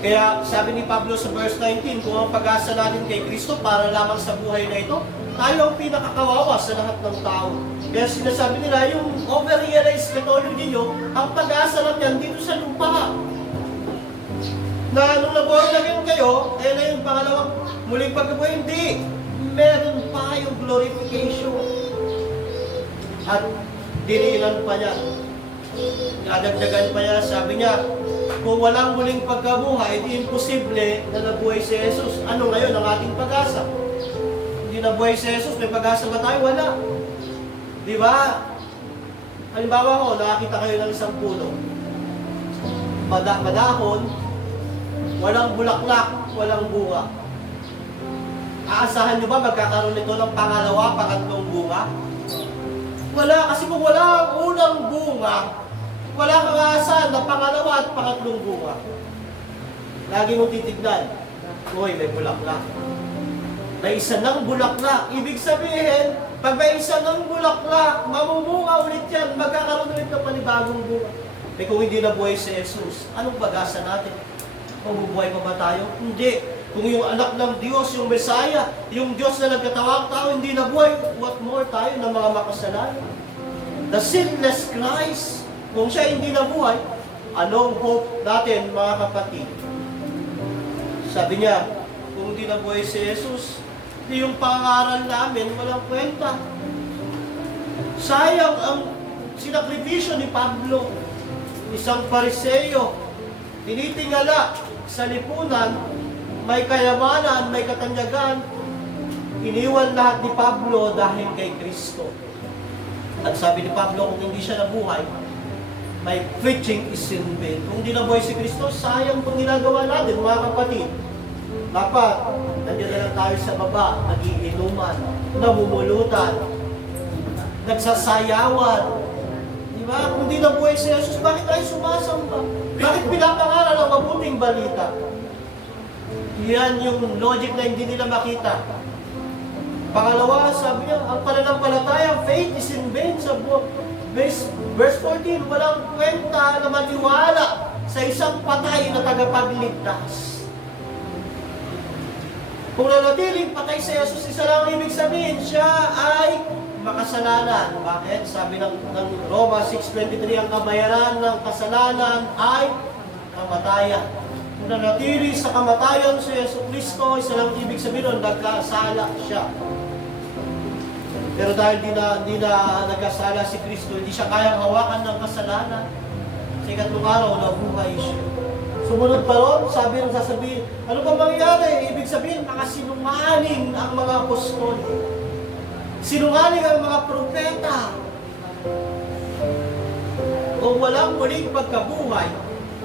Kaya sabi ni Pablo sa verse 19, kung ang pag-asa natin kay Kristo para lamang sa buhay na ito, tayo ang pinakakawawa sa lahat ng tao. Kaya sinasabi nila, yung over-realized eschatology nyo, ang pag-asa lang yan dito sa lupa. Na nung naborn again kayo, na yung pangalawang muling pagkabuhay, hindi. Meron pa yung glorification. At dinilan pa niya. Nadagdagan pa niya, sabi niya, kung walang muling pagkabuhay, di imposible na nabuhay si Jesus. Ano ngayon ang ating pag-asa? Hindi nabuhay si Jesus, may pag-asa ba tayo? Wala. Di ba? Halimbawa ko, nakakita kayo ng isang puno. Madahon, walang bulaklak, walang bunga. Aasahan nyo ba magkakaroon nito ng pangalawa, pangatlong bunga? Wala, kasi kung wala ang unang bunga, wala kang aasahan na pangalawa at pangatlong bunga. Lagi mong titignan, uy, may bulaklak. May isa ng bulaklak. Ibig sabihin, pag may isa ng bulaklak, mamumunga ulit yan, magkakaroon ulit ng panibagong bunga. Eh kung hindi nabuhay si Jesus, anong pag-asa natin? Mabubuhay pa ba tayo? Hindi. Kung yung anak ng Diyos, yung Messiah, yung Diyos na nagkatawang tao, hindi nabuhay, what more tayo ng mga makasalanan? The sinless Christ, kung siya hindi nabuhay, anong hope natin, mga kapatid? Sabi niya, kung hindi nabuhay si Jesus, yung pangaral namin, walang kwenta. Sayang ang sinakripisyo ni Pablo, isang Pariseo, tinitingala sa lipunan, may kayamanan, may katanyagan, iniwan lahat ni Pablo dahil kay Kristo. At sabi ni Pablo, kung hindi siya nabuhay, my preaching is in vain. Kung hindi nabuhay si Kristo, sayang itong ginagawa natin, mga kapatid. Dapat, nandiyan na lang tayo sa baba, nagiinuman, namumulutan, nagsasayawan. Diba? Kung hindi nabuhay si Jesus, bakit tayo sumasamba? Bakit pinapangaral ang mabuting balita? Yan yung logic na hindi nila makita. Pangalawa, sabi niya, ang pananampalataya, faith is in vain. Sa verse 14, walang kwenta na maniwala sa isang patay na tagapagligtas. Kung nanatiling patay si Jesus, isa lang ang ibig sabihin, siya ay makasalanan. Bakit? Sabi ng Roma 6:23, ang kabayaran ng kasalanan ay kamatayan. Kung nanatili sa kamatayan si Yesu Kristo, isa lang ibig sabihin nun, nagkasala siya. Pero dahil di na nagkasala si Kristo, hindi siya kayang hawakan ng kasalanan. Sa ikatlong araw, nabuhay siya. Sumunod pa ron, sabi ng sasabihin, ano ba mangyari? Ibig sabihin, makasinungaling ang mga apostol. Sinungaling ang mga propeta. Kung walang muling pagkabuhay,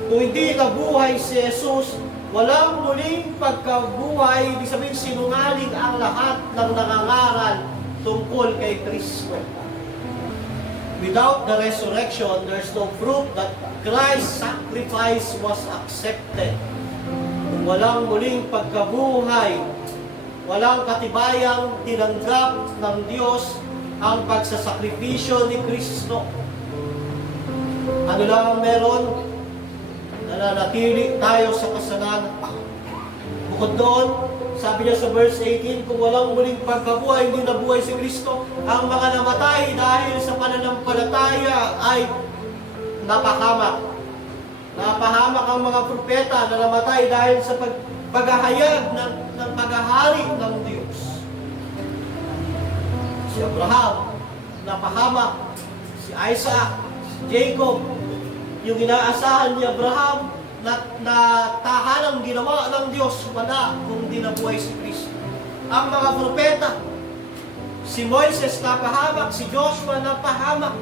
kung hindi nabuhay si Jesus, Walang muling pagkabuhay, ibig sabihin sinungaling ang lahat ng nangangaral tungkol kay Kristo. Without the resurrection, there's no proof that Christ's sacrifice was accepted. Walang muling pagkabuhay, walang katibayang tinanggap ng Diyos ang pagsasakripisyo ni Kristo. Ano lang ang meron? Nananatili tayo sa kasalanan. Bukod doon, sabi niya sa verse 18, kung walang muling pagkabuhay, hindi nabuhay si Kristo, ang mga namatay dahil sa pananampalataya ay napahamak. Napahamak ang mga propeta na namatay dahil sa paghahayag ng paghahari ng Diyos. Si Abraham, napahamak. Si Isaac, si Jacob, yung inaasahan ni Abraham na tahanang ginawa ng Diyos, wala kung di nabuhay si Kristo. Ang mga propeta, si Moises napahamak, si Joshua napahamak,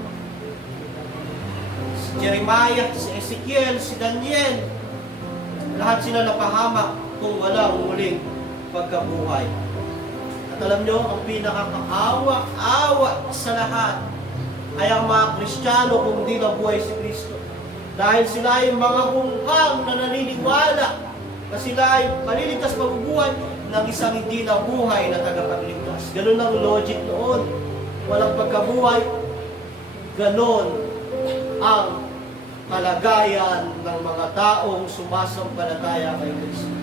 si Jeremiah, si Ezekiel, si Daniel, lahat sila napahamak kung walang muling pagkabuhay. At alam nyo, ang pinakakaawa-awa sa lahat ay ang mga Kristiyano kung di nabuhay si Kristo. Dahil sila ay mga hunghang na naniniwala na sila ay maliligtas mabubuhay ng isang hindi nabuhay na tagapagligtas. Ganun ang logic noon. Walang pagkabuhay. Ganon ang kalagayan ng mga taong sumasampalataya kay Kristo.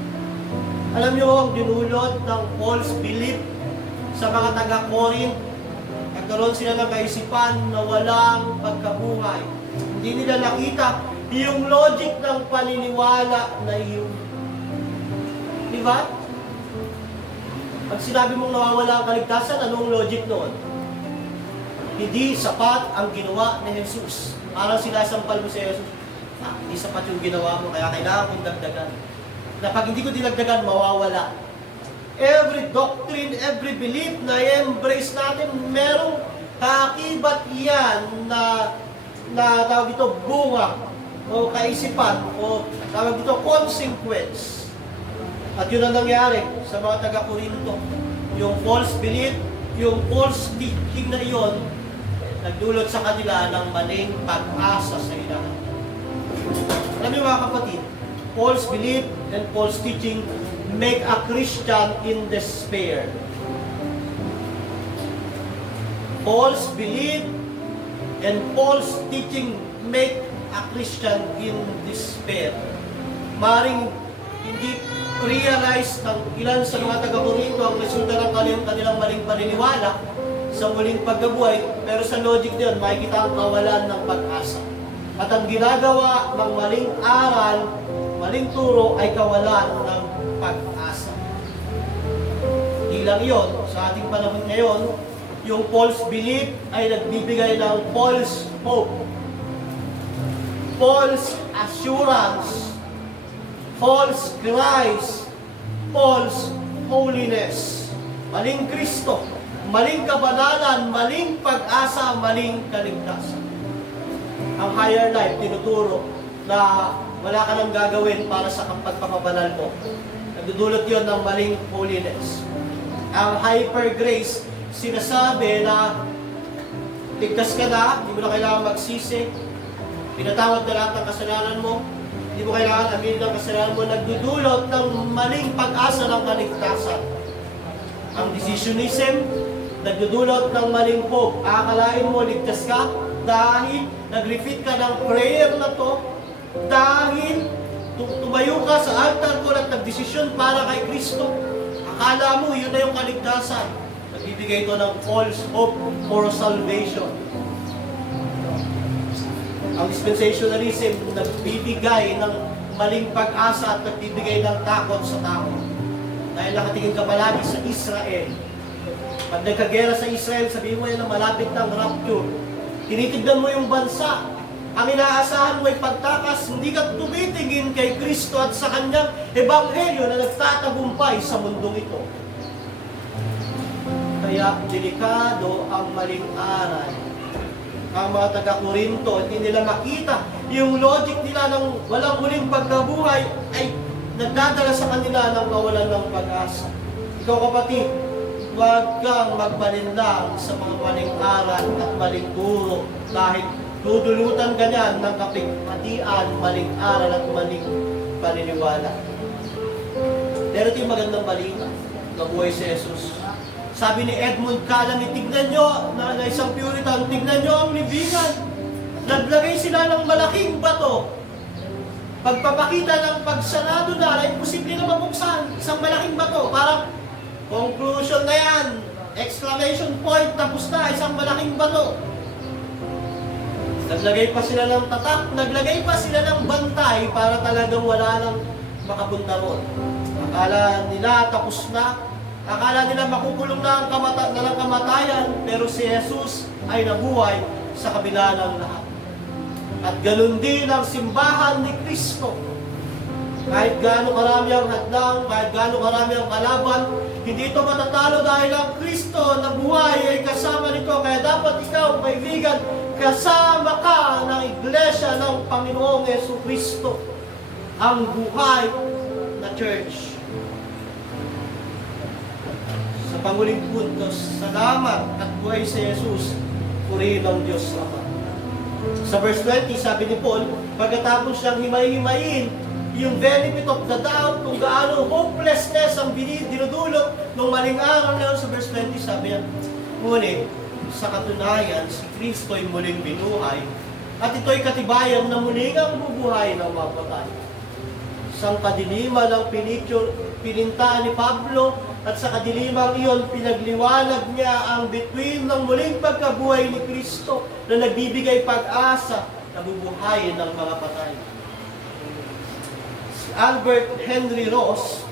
Alam niyo ang dinulot ng false belief sa mga taga-Corinth? Nagkaroon sila ng kaisipan na walang pagkabuhay. Hindi nila nakita yung logic ng paniniwala na iyon. Di ba? Pag sinabi mong nawawala ang kaligtasan, anong logic noon? Hindi sapat ang ginawa ni Jesus. Parang sinasampal mo si Jesus, hindi sapat yung ginawa mo, kaya kailangan kong dagdagan. Na pag hindi ko dinagdagan, mawawala. Every doctrine, every belief na i-embrace natin, merong kaakibat yan na tawag dito bunga o kaisipan o tawag dito consequence. At yun ang nangyari sa mga taga-Corinto. Yung false belief, yung false teaching na iyon, nagdulot sa kanila ng maling pag-asa sa ilahan. Alam niyo mga kapatid, false belief and false teaching make a Christian in despair. False belief and false teaching make a Christian in despair. Maring hindi realize ng ilan sa mga taga-Corinto ang resulta ng kanilang maling paniniwala sa muling pagkabuhay, pero sa logic niyon, makikita ang kawalan ng pag-asa. At ang ginagawa ng maling aral, maling turo ay kawalan ng pag-asa. Hindi lang yun, sa ating panahon ngayon, yung false belief ay nagbibigay ng false hope, false assurance, false Christ, false holiness, maling Kristo, maling kabanalan, maling pag-asa, maling kaligtasan. Ang higher life, tinuturo na wala ka nang gagawin para sa pagpapabanal mo. Nagdudulot yun ng maling holiness. Ang hyper grace, sinasabi na ligtas ka na, hindi mo na kailangan magsisi, pinatawad na lahat ng kasalanan mo, hindi mo kailangan aminin ng kasalanan mo, nagdudulot ng maling pag-asa ng kaligtasan. Ang decisionism, nagdudulot ng maling hope. Akalain mo, ligtas ka dahil nag-repeat ka ng prayer na to, dahil tumayo ka sa altar ko at nagdesisyon para kay Kristo. Akala mo, yun na yung kaligtasan. Nagbibigay ito ng false hope for salvation. Ang dispensationalism, nagbibigay ng maling pag-asa at nagbibigay ng takot sa tao. Dahil nakatingin ka palagi sa Israel. Pag nagkagera sa Israel, sabihin mo yan na malapit ng rapture. Tinitignan mo yung bansa. Ang inaasahan mo ay pagtakas, hindi ka tumitingin kay Kristo at sa kanyang ebanghelyo na nagtatagumpay sa mundong ito. Kaya delikado ang maling aral. Ang mga taga-Corinto, hindi nila makita yung logic nila ng walang muling pagkabuhay ay nagdadala sa kanila ng kawalan ng pag-asa. Ikaw kapatid, huwag kang magpalinlang sa mga maling aral at maling turo dahil dudulutan ka niyan ng kapigmatian, maling aral at maling paniniwala. Pero ito yung magandang balita na buhay si Jesus. Sabi ni Edmund Calamy, tignan nyo, na isang Puritan, tignan nyo ang libingan. Naglagay sila ng malaking bato. Pagpapakita ng pagsarado na, imposible na mabuksan. Isang malaking bato. Parang conclusion na yan. Exclamation point, tapos na. Isang malaking bato. Naglagay pa sila ng tatak. Naglagay pa sila ng bantay para talagang wala nang makapunta ron. Akala nila tapos na. Akala nila makukulong na ang kamatayan. Pero si Jesus ay nabuhay sa kabila ng lahat. At ganun din ang simbahan ni Kristo. Kahit gaano karami ang hadlang, kahit gaano karami ang kalaban, hindi ito matatalo dahil ang Kristo na buhay ay kasama nito. Kaya dapat ikaw, kaibigan, kasama ka ng Iglesia ng Panginoong Jesucristo, ang buhay na church. Sa panguling puntos, salamat at buhay sa Jesus, purihin ang Diyos Ama. Sa verse 20, sabi ni Paul, pagkatapos siyang himay-himayin yung benefit of the doubt, kung gaano hopelessness ang dinudulot ng maling araw na yun, sa verse 20, sabi niya, ngunit, sa katunayan, si Kristo ay muling binuhay, at ito'y katibayan na muling ang bubuhay ng mga patay. Isang kadiliman ang pininta ni Pablo, at sa kadilimang iyon, pinagliwanag niya ang bituin ng muling pagkabuhay ni Kristo na nagbibigay pag-asa na bubuhayin ng mga patay. Si Albert Henry Ross,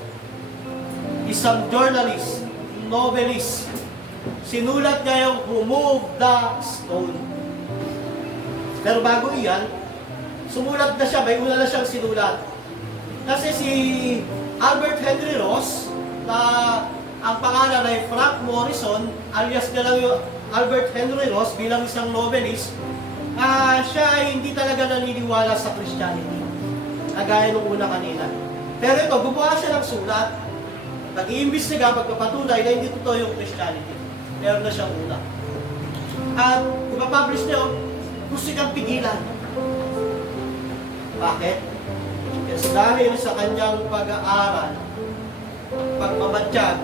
isang journalist, novelist, sinulat niya yung Who Moved the Stone. Pero bago iyan, sumulat na siya, may una na siyang sinulat. Kasi si Albert Henry Ross, na ang pangalan ay Frank Morrison, alias na lang yung Albert Henry Ross bilang isang novelist, siya ay hindi talaga naniniwala sa Christianity. Kagaya nung una kanina. Pero ito, gumawa siya ng sulat. Nag-iimbestiga, pagpapatunay na hindi totoo yung Christianity. Meron na siyang una. At ipapublish niya, gusto niyang pigilan. Bakit? Kasi dahil sa kanyang pag-aaral, pagmamatsyag,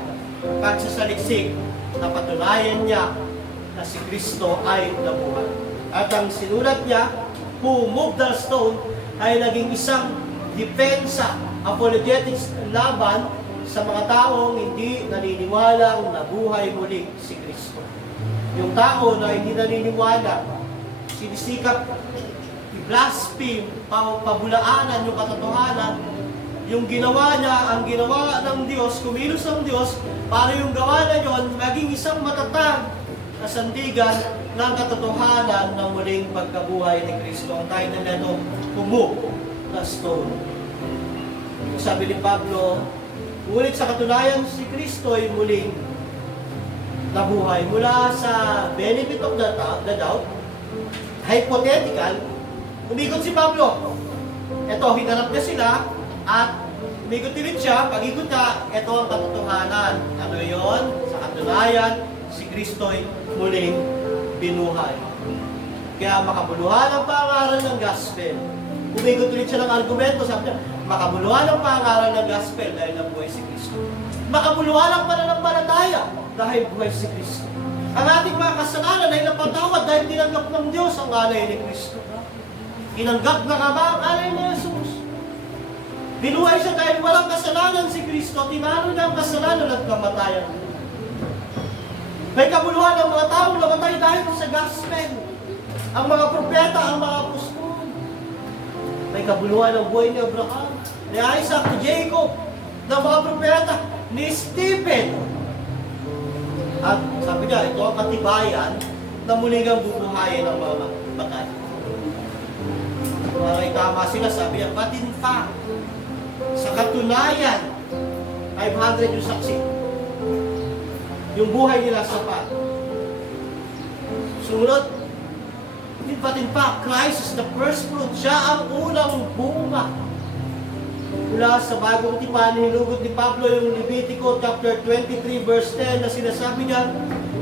pagsasaliksik, napatunayan niya na si Kristo ay nabuhay. At ang sinulat niya, Who Moved the Stone, ay naging isang depensa, apologetics laban sa mga taong hindi naniniwalang nabuhay muli si Kristo. Yung tao na hindi naniniwala, sinisikap i-blaspheme, pabulaanan yung katotohanan, yung ginawa niya, ang ginawa ng Diyos, kumilos ng Diyos, para yung gawa na yun, maging isang matatag na sandigan ng katotohanan ng muling pagkabuhay ni Kristo. Ang title na ito, Who Moved the Stone. Sabi ni Pablo, ngunit sa katunayan si Kristo ay muling nabuhay. Mula sa benefit of the doubt, hypothetical, umikot si Pablo. Ito, hinarap niya sila, at umigot ulit siya, pag-ikot ka, ito ang katotohanan. Ano yon? Sa katunayan, si Kristo'y muling binuhay. Kaya makabuluhan ang pangaral ng gospel. Umigot ulit siya ng argumento, sabi niya, makabuluhan ang pangaral ng gospel dahil nabuhay si Kristo. Makabuluhan ang pananampalataya dahil buhay si Kristo. Ang ating mga kasalanan ay napatawad dahil tinanggap ng Diyos ang alay ni Kristo. Tinanggap na nga ba ang alay ni Jesus? Binuhay siya dahil walang kasalanan si Kristo, tinalo niya ang kasalanan at kamatayan. May kabuluhan ng mga taong namatay dahil sa gospel. Ang mga propeta, ang mga apostol. May kabuluhan ng buhay ni Abraham, ni Isaac, ni Jacob, ng mga propeta, ni Stephen. At sabi niya, ito ang katibayan na muling ang bubuhayin ng mga patay. Para itama sila, sabi niya, but in fact, sa katunayan, 500 yung saksi. Yung buhay nila sapat. Sumunod, but in fact, Christ is the first fruit. Siya ang unang bunga. Mula sa bagong tipan, hinugot ni Pablo yung Levitico chapter 23 verse 10 na sinasabi niya,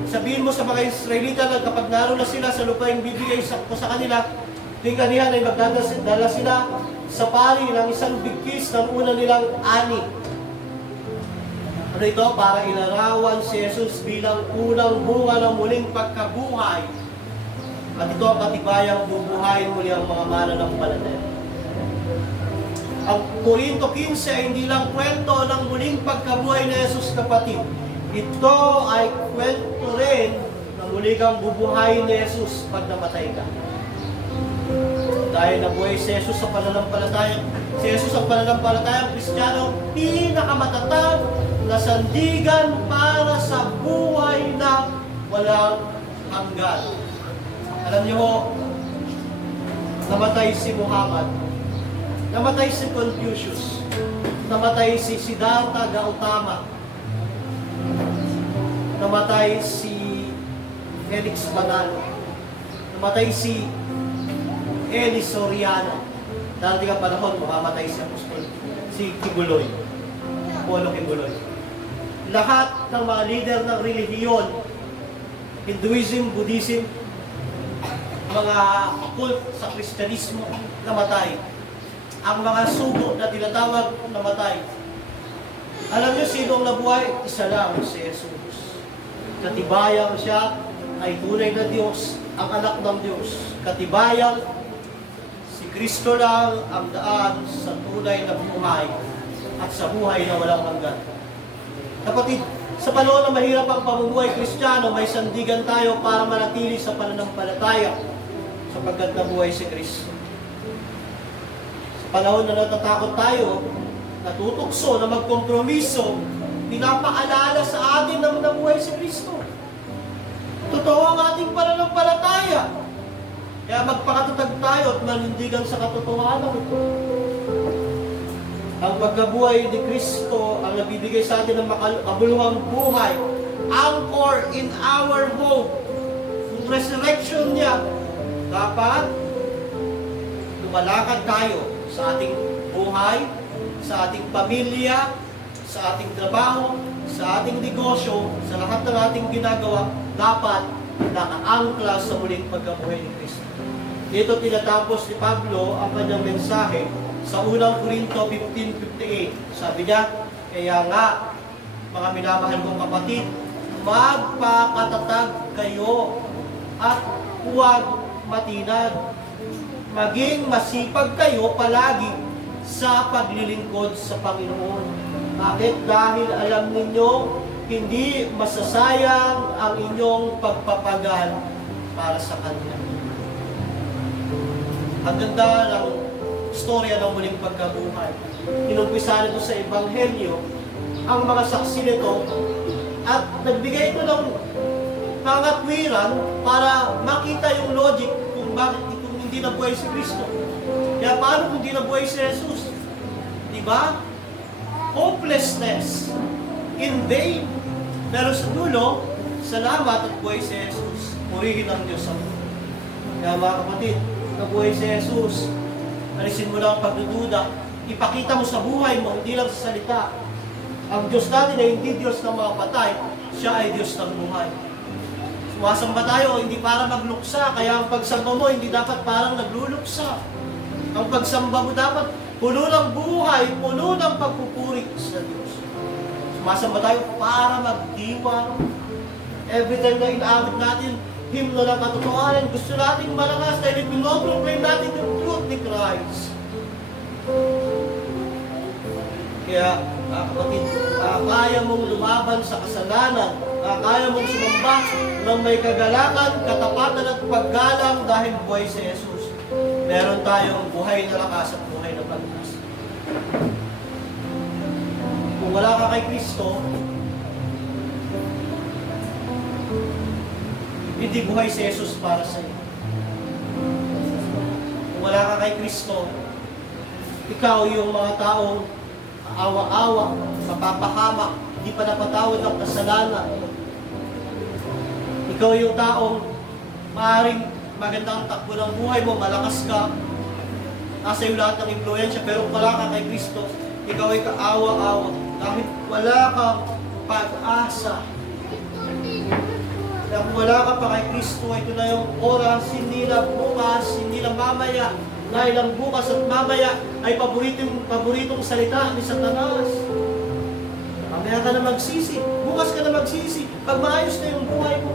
sabihin mo sa mga Israelita na kapag naroon na sila sa lupaing bibigay ko sa kanila, tuwing kanihan ay magdadala sila sa pari ng isang bigkis ng una nilang ani. Ano ito? Para ilarawan si Jesus bilang unang bunga ng muling pagkabuhay. At ito ang katibayang bubuhayin muli ang mga mananampalataya. Ang Korinto 15 ay hindi lang kwento ng muling pagkabuhay ni Jesus, kapatid. Ito ay kwento rin ng muli kang bubuhayin ni Jesus pag namatay ka. Dahil nabuhay si Jesus sa pananampalataya, si Jesus ang pananampalatayang Kristiyano, pinakamatatag na sandigan para sa buhay na walang hanggan. Alam niyo ho, namatay si Muhammad, namatay si Confucius, namatay si Siddhartha Gautama, namatay si Felix Manalo, namatay si Eli Soriano. Darating ang panahon, mamamatay si Apostol, si Kibuloy, Apollo Kibuloy. Lahat ng mga leader ng relihiyon, Hinduism, Buddhism, mga occult sa Kristyanismo, namatay. Ang mga sugo na tinatawag, namatay. Alam niyo sino ang nabuhay? Isa lang, si Jesus. Katibayang siya ay tunay na Diyos, ang anak ng Diyos. Katibayang si Kristo lang ang daan sa tunay na buhay at sa buhay na walang hanggan. Kapatid, sa panahon na mahirap ang pamumuhay Kristiyano, may sandigan tayo para manatili sa pananampalataya sapagkat nabuhay si Kristo. Sa panahon na natatakot tayo, natutokso na magkompromiso, pinapaalala sa atin na nabuhay si Kristo. Totoo ang ating pananampalataya. Kaya magpakatatag tayo at manindigan sa katotohanan ito. Ang pagkabuhay ni Kristo ang nabibigay sa atin ng makabuluhang buhay. Anchor in our hope. Yung resurrection niya, dapat lumalakad tayo sa ating buhay, sa ating pamilya, sa ating trabaho, sa ating negosyo, sa lahat ng ating ginagawa, dapat nakaangkla sa muling pagkabuhay ni Kristo. Dito tinatapos ni Pablo ang kanyang mensahe sa unang Korinto 15:58. Sabi niya, kaya nga, mga minamahal kong kapatid, magpakatatag kayo at huwag matinag. Maging masipag kayo palagi sa paglilingkod sa Panginoon. Bakit? Dahil alam ninyo, hindi masasayang ang inyong pagpapagal para sa Kanya. Ang ganda ng istorya ng muling pagkabuhay. Inumpisa nito sa Ebanghelyo ang mga saksi nito at nagbigay ito ng pangatwiran para makita yung logic kung bakit kung hindi nabuhay si Kristo. Kaya paano kung hindi nabuhay si Jesus? Diba? Hopelessness. In vain. Pero sa dulo, salamat at buhay si Jesus. Purihin ang Diyos sa mundo. Kaya mga kapatid, nabuhay si Jesus. Alisin mo lang ang pagdududa. Ipakita mo sa buhay mo, hindi lang sa salita. Ang Diyos natin ay hindi Diyos ng mga patay. Siya ay Diyos ng buhay. Sumasamba tayo, hindi para magluksa. Kaya ang pagsamba mo, hindi dapat parang nagluluksa. Ang pagsamba mo dapat puno ng buhay, puno ng pagpupuri sa Diyos. Sumasamba tayo para magdiwang. Every time na inaawit natin, himno ng katotohanan, gusto natin malakas dahil pinoproclaim natin yung truth ni Christ. Kaya, kapatid, kaya mong lumaban sa kasalanan, kaya mong sumamba ng may kagalakan, katapatan at paggalang dahil buhay si Jesus. Meron tayong buhay na lakas at buhay na pagkas. Kung wala ka kay Kristo, hindi buhay si Jesus para sa iyo. Kung wala ka kay Kristo, ikaw yung mga taong awa-awa, mapapahamak, hindi pa napatawad ang kasalanan. Ikaw yung taong maaaring magandang takbo ng buhay mo, malakas ka, nasa iyo lahat ng impluensya, pero kung wala ka kay Kristo, ikaw ay kaawa-awa. Kahit wala kang pag-asa. Kaya kung wala ka pa kay Kristo, ito na yung oras, hindi na bukas, hindi na mamaya. Dahil ang bukas at mamaya ay paboritong salita ni Satanas. Mamaya ka na magsisi, bukas ka na magsisi, pag maayos na yung buhay mo.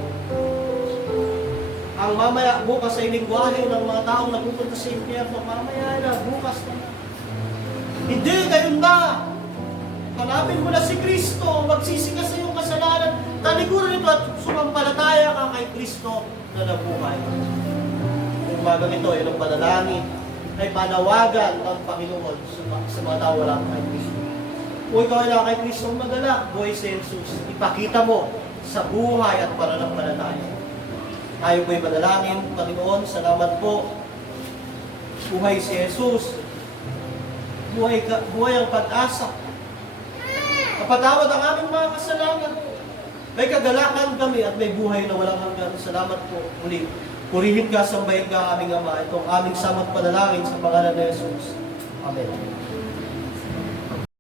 Ang mamaya, bukas ay lingwahe ng mga taong napupunta sa impyerno. Mamaya na, bukas na. Hindi, gayon na. Hanapin mo na si Kristo, magsisi ka sa iyong kasalanan, talikuran ito at sumampalataya ka kay Kristo na nabuhay. Yung umagang ito, yun ang panalangin, ay panawagan ng Panginoon sa mga tao wala kay Kristo. Kung ikaw ay kay Kristo madala, buhay si Jesus, ipakita mo sa buhay at pananampalataya. Tayo po'y manalangin, Panginoon, salamat po. Buhay si Jesus. Buhay ang pag-asa. Kapatawad ang aming mga kasalanan. May kagalakan kami at may buhay na walang hanggan. Salamat po. Muli, purihin ka, sambahin ka aming Ama. Itong aming samot panalangin sa pangalan ni Jesus. Amen.